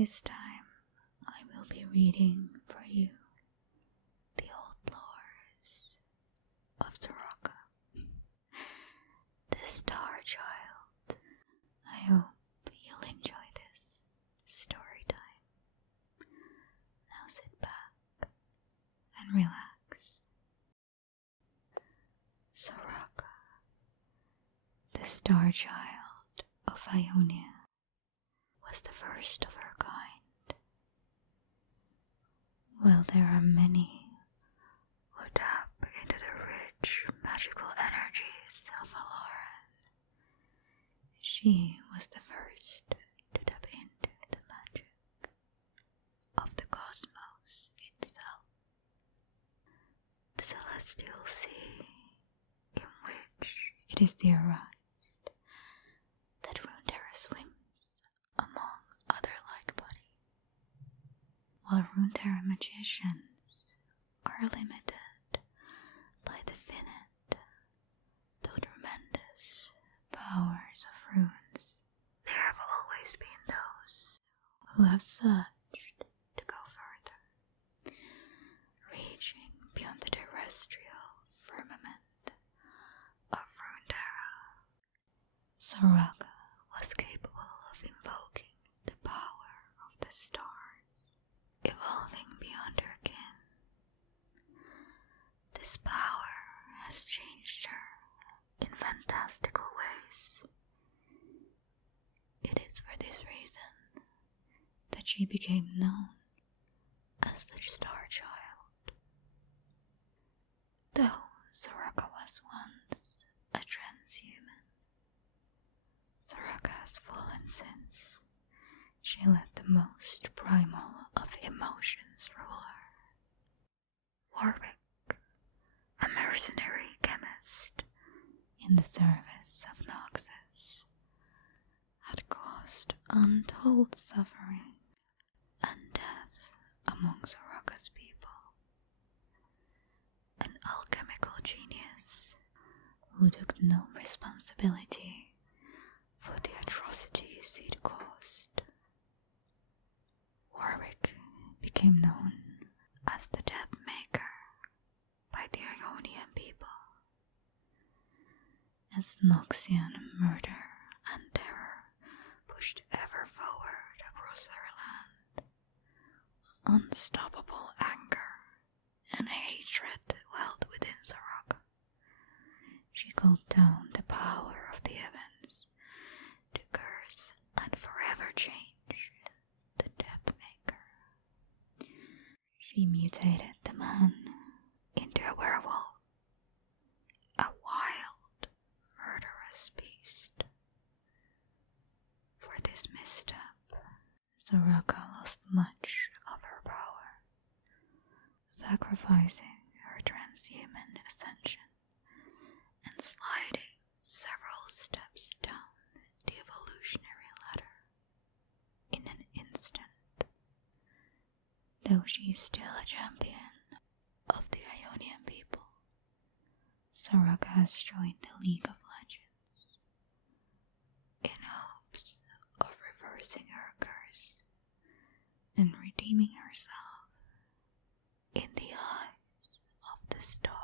This time I will be reading for you the old lores of Soraka, the Star Child. I hope you'll enjoy this story time. Now sit back and relax. Soraka, the Star Child of Ionia, was the first of her kind. While there are many who tap into the rich magical energies of Aloran, she was the first to tap into the magic of the cosmos itself. The celestial sea in which it is theorized that Runeterra swims among other like bodies, while Runeterra magicians are limited by the finite, though tremendous, powers of runes. There have always been those who have searched to go further, reaching beyond the terrestrial firmament of Runeterra. Soraka was capable of invoking the power of the stars, evolving beyond her kin. This power has changed her in fantastical ways. It is for this reason that she became known as the Star Child. Though Soraka was once a transhuman, Soraka has fallen since she let the most primal of emotions rule her. Warwick, a mercenary chemist in the service of Noxus, had caused untold suffering and death among Soraka's people. An alchemical genius who took no responsibility for the atrocities he'd caused. Warwick became known as the Death Maker by the Ionian people, as Noxian murder and terror pushed ever forward across her land. Unstoppable anger and hatred welled within Soraka. She called down the power of the heavens to curse and forever change the Death Maker. She mutated the man into a werewolf, a wild, murderous beast. For this misstep, Soraka lost much of her power, sacrificing her transhuman ascension and sliding several steps down the evolutionary ladder in an instant. Though she is still a champion of the Ionian people, Soraka has joined the League of Legends in hopes of reversing her curse and redeeming herself in the eyes of the stars.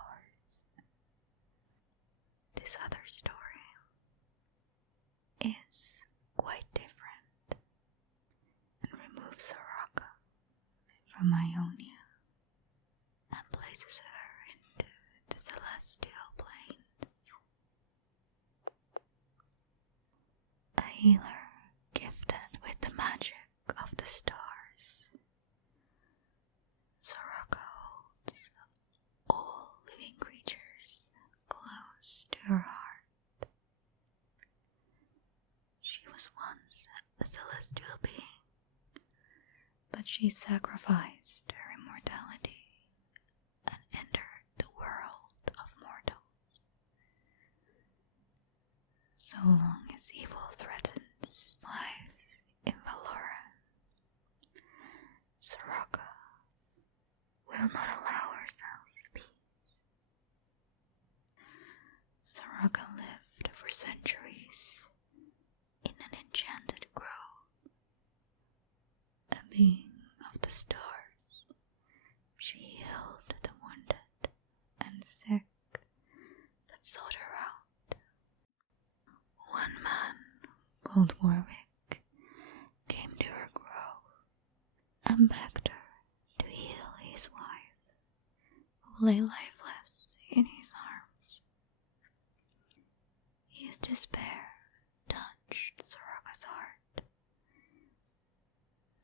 This other story is quite different and removes Soraka from Ionia and places her into the celestial planes. A healer gifted with the magic of the stars, Soraka holds all living creatures close to her heart. She was once a celestial being, but she sacrificed her immortality and entered the world of mortals. So long as evil threatens life in Valoran, Soraka will not allow herself peace. Soraka lived for centuries in an enchanted grove, being of the stars, she healed the wounded and sick that sought her out. One man, called Warwick, came to her grove and begged her to heal his wife, who lay lifeless in his arms. His despair touched Soraka's heart.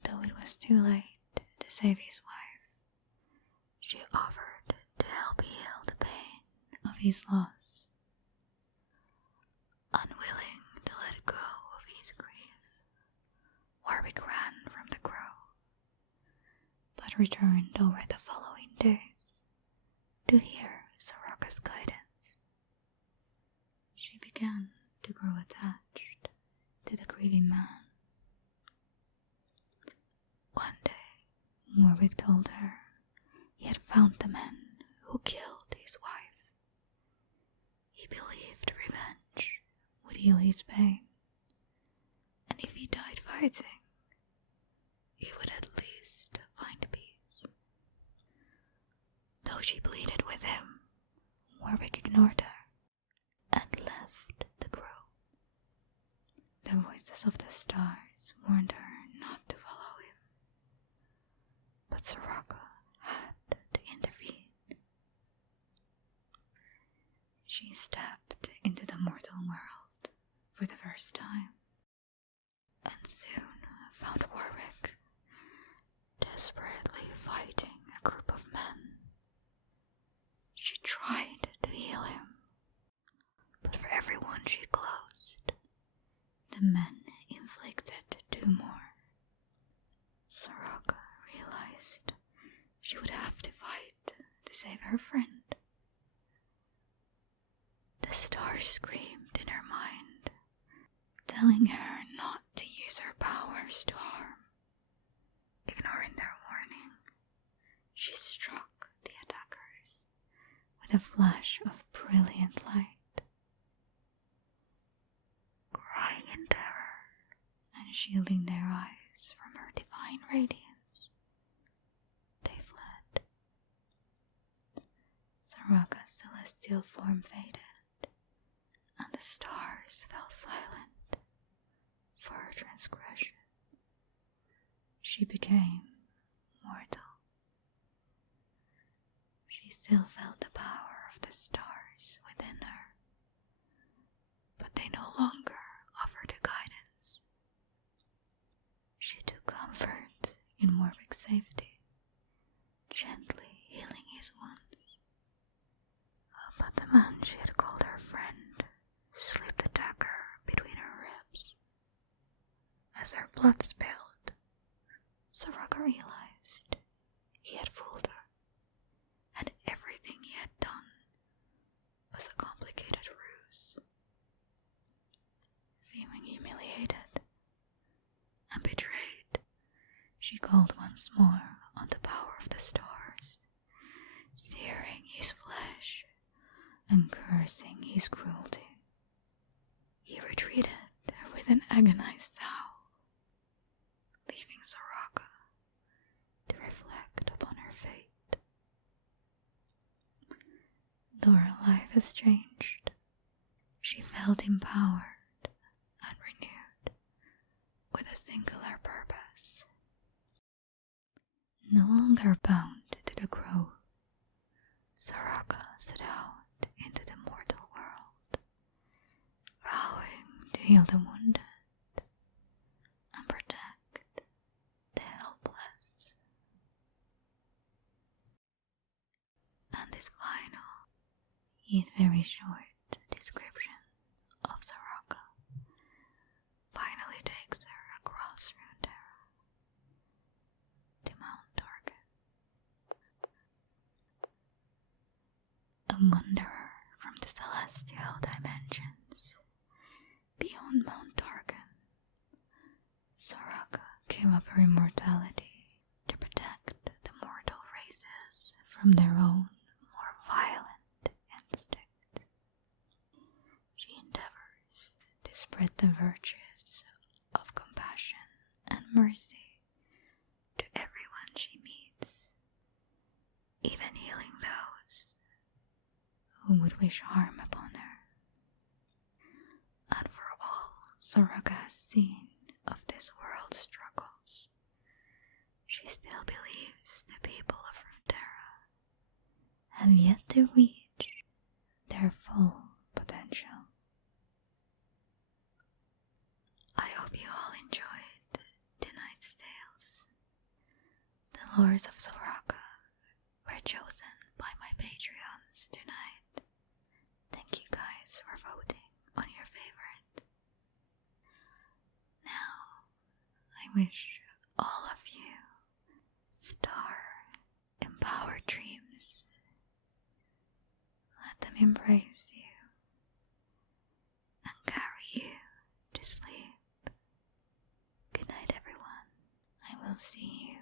Though it was too late to save his wife, she offered to help heal the pain of his loss. Unwilling to let go of his grief, Warwick ran from the grove, but returned over the following days to hear Soraka's guidance. She began to grow attached to the grieving man. One day, Warwick told her he had found the man who killed his wife. He believed revenge would heal his pain, and if he died fighting, he would at least find peace. Though she pleaded with him, Warwick ignored her and left the grove. The voices of the stars warned her not to follow him, but Soraka had to intervene. She stepped into the mortal world for the first time, and soon found Warwick desperately fighting a group of men. She tried to heal him, but for every one she closed, the men inflicted 2 more. Soraka realized she would have to fight to save her friend. The stars screamed in her mind, telling her not to use her powers to harm. Ignoring their warning, she struck the attackers with a flash of brilliant light. Crying in terror and shielding their eyes from her divine radiance, they fled. Soraka's celestial form faded, and the stars fell silent for her transgression. She became mortal. She still felt the power of the stars within her, but they no longer offered her guidance. She took comfort in Warwick's safety, gently healing his wounds. But the man she had called her friend slipped a dagger between her ribs. As her blood spilled, Soraka realized he had fooled her, and everything he had done was a complicated ruse. Feeling humiliated and betrayed, she called once more on the power of the stars, searing his flesh and cursing his cruelty. He retreated with an agonized howl, leaving Soraka to reflect upon her fate. Though her life has changed, she felt empowered and renewed with a singular purpose. No longer bound to the grove, Soraka set out into the mortal world, vowing to heal the wounded and protect the helpless. And this final, yet very short description of Soraka finally takes her across Runeterra to Mount Targan. A wanderer from the celestial dimensions beyond Mount Targan, Soraka gave up her immortality to protect the mortal races from their own more violent instincts. She endeavors to spread the virtues of compassion and mercy whom would wish harm upon her. And for all Soraka has seen of this world's struggles, she still believes the people of Runeterra have yet to reach their full potential. I hope you all enjoyed tonight's tales. The lores of Soraka were chosen by my Patreons tonight. Thank you guys for voting on your favorite. Now, I wish all of you star-empowered dreams. Let them embrace you and carry you to sleep. Good night, everyone. I will see you